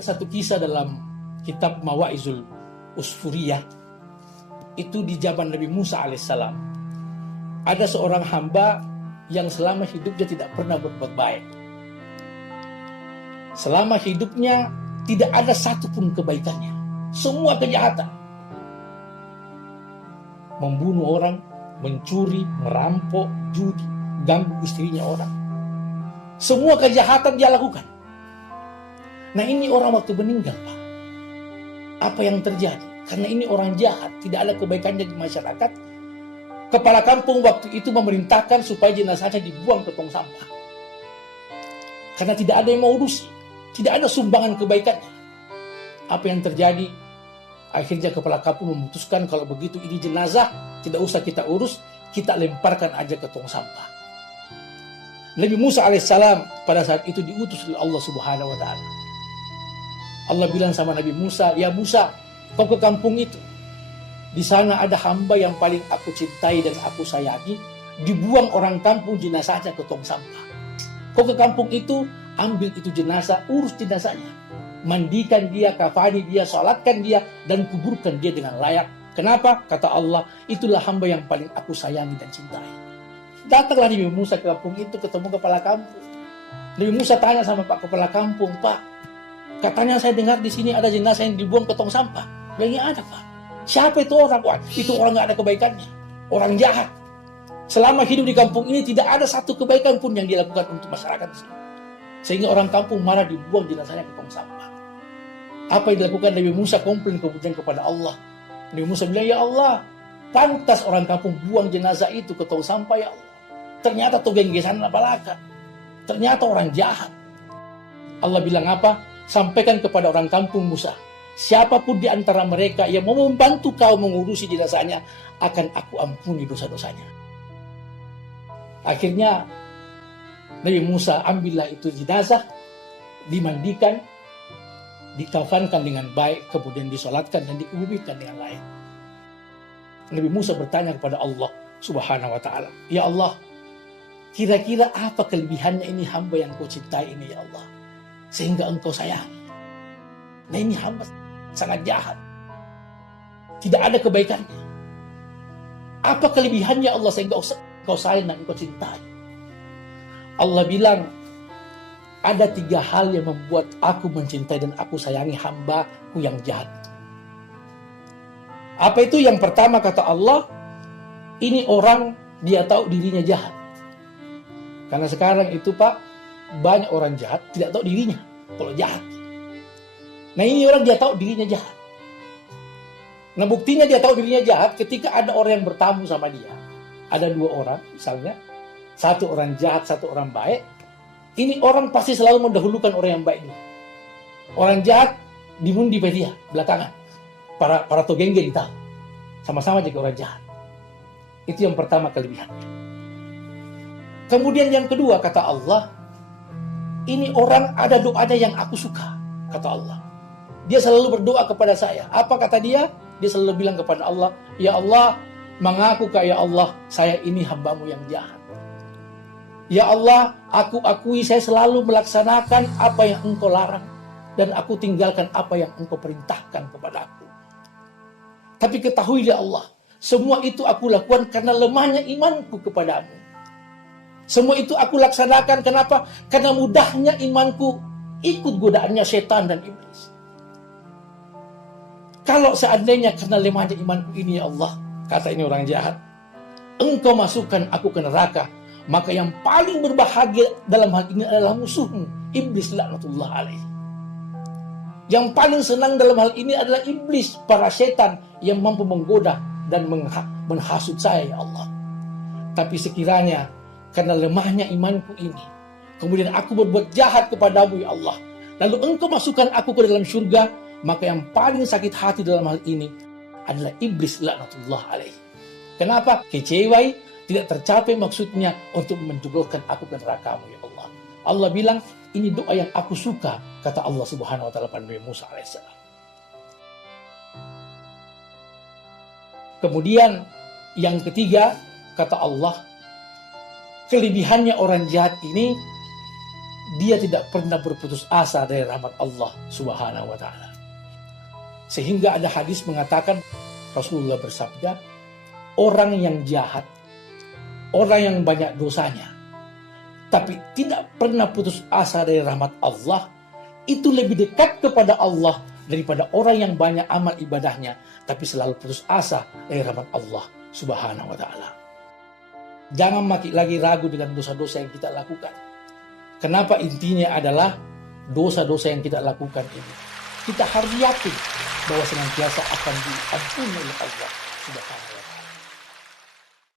Satu kisah dalam kitab Mawaizul Usfuriyah, itu di zaman Nabi Musa alaihissalam. Ada seorang hamba yang selama hidupnya tidak pernah berbuat baik. Selama hidupnya tidak ada satupun kebaikannya. Semua kejahatan. Membunuh orang, mencuri, merampok, judi, ganggu istrinya orang. Semua kejahatan dia lakukan. Nah, ini orang waktu meninggal, Pak. Apa yang terjadi? Karena ini orang jahat, tidak ada kebaikannya di masyarakat. Kepala kampung waktu itu memerintahkan supaya jenazahnya dibuang ke tong sampah. Karena tidak ada yang mau urusi, tidak ada sumbangan kebaikannya. Apa yang terjadi? Akhirnya kepala kampung memutuskan kalau begitu ini jenazah tidak usah kita urus, kita lemparkan aja ke tong sampah. Nabi Musa alaihissalam pada saat itu diutus oleh Allah Subhanahu wa taala. Allah bilang sama Nabi Musa, "Ya Musa, kau ke kampung itu. Di sana ada hamba yang paling aku cintai dan aku sayangi. Dibuang orang kampung jenazahnya ke tong sampah. Kau ke kampung itu, ambil itu jenazah, urus jenazahnya. Mandikan dia, kafani dia, salatkan dia, dan kuburkan dia dengan layak. Kenapa? Kata Allah, itulah hamba yang paling aku sayangi dan cintai." Datanglah Nabi Musa ke kampung itu, ketemu kepala kampung. Nabi Musa tanya sama Pak kepala kampung, "Pak, katanya saya dengar di sini ada jenazah yang dibuang ke tong sampah." Bilangnya, "Ada, Pak." "Siapa itu orang?" "Wah, itu orang nggak ada kebaikannya. Orang jahat. Selama hidup di kampung ini tidak ada satu kebaikan pun yang dilakukan untuk masyarakat di sini. Sehingga orang kampung marah dibuang jenazahnya ke tong sampah." Apa yang dilakukan Nabi Musa? Komplain kemudian kepada Allah. Nabi Musa bilang, "Ya Allah, pantas orang kampung buang jenazah itu ke tong sampah, ya Allah. Ternyata togenggesan apalaka. Ternyata orang jahat." Allah bilang apa? "Sampaikan kepada orang kampung Musa, siapapun di antara mereka yang mau membantu kau mengurusi jenazahnya, akan aku ampuni dosa-dosanya." Akhirnya Nabi Musa ambillah itu jenazah, dimandikan, dikafankan dengan baik, kemudian disolatkan dan dikuburkan dengan layak. Nabi Musa bertanya kepada Allah Subhanahu wa taala, "Ya Allah, kira-kira apa kelebihannya ini hamba yang kau cintai ini, ya Allah, sehingga engkau sayangi? Nah, ini hamba sangat jahat, tidak ada kebaikannya. Apa kelebihannya Allah sehingga engkau sayang dan engkau cintai?" Allah bilang, ada 3 hal yang membuat aku mencintai dan aku sayangi hambaku yang jahat. Apa itu? Yang pertama kata Allah, ini orang dia tahu dirinya jahat. Karena sekarang itu Pak, banyak orang jahat tidak tahu dirinya kalau jahat. Nah, ini orang dia tahu dirinya jahat. Nah, buktinya dia tahu dirinya jahat ketika ada orang yang bertamu sama dia. Ada 2 orang misalnya, satu orang jahat, satu orang baik. Ini orang pasti selalu mendahulukan orang yang baik ini. Orang jahat dimundi dia belakangan. Para togengge ditahu. Sama-sama jadi orang jahat. Itu yang pertama kelebihannya. Kemudian yang kedua kata Allah, ini orang ada doanya yang aku suka, kata Allah. Dia selalu berdoa kepada saya. Apa kata dia? Dia selalu bilang kepada Allah, "Ya Allah, mengakukah ya Allah, saya ini hambamu yang jahat. Ya Allah, aku akui saya selalu melaksanakan apa yang engkau larang, dan aku tinggalkan apa yang engkau perintahkan kepadaku. Tapi ketahui ya Allah, semua itu aku lakukan karena lemahnya imanku kepadamu. Semua itu aku laksanakan kenapa? Karena mudahnya imanku ikut godaannya setan dan iblis. Kalau seandainya karena lemahnya imanku ini ya Allah," kata ini orang jahat, "engkau masukkan aku ke neraka, maka yang paling berbahagia dalam hal ini adalah musuhmu, iblis laknatullah alaihi. Yang paling senang dalam hal ini adalah iblis, para setan yang mampu menggoda dan menghasut saya ya Allah. Tapi sekiranya karena lemahnya imanku ini, kemudian aku berbuat jahat kepadamu ya Allah, lalu engkau masukkan aku ke dalam surga, maka yang paling sakit hati dalam hal ini adalah iblis laknatullah alaihi. Kenapa? Kecewa, tidak tercapai maksudnya untuk menjebloskan aku ke neraka-Mu ya Allah." Allah bilang, ini doa yang aku suka, kata Allah Subhanahu wa taala pada Nabi Musa alaihissalam. Kemudian yang ketiga kata Allah, kelebihannya orang jahat ini, dia tidak pernah berputus asa dari rahmat Allah Subhanahu wa taala. Sehingga ada hadis mengatakan, Rasulullah bersabda, orang yang jahat, orang yang banyak dosanya, tapi tidak pernah putus asa dari rahmat Allah, itu lebih dekat kepada Allah daripada orang yang banyak amal ibadahnya, tapi selalu putus asa dari rahmat Allah Subhanahu wa taala. Jangan lagi ragu dengan dosa-dosa yang kita lakukan. Kenapa? Intinya adalah dosa-dosa yang kita lakukan ini, kita harus yakin bahwa senantiasa akan diampuni oleh Allah Subhanahu wa taala.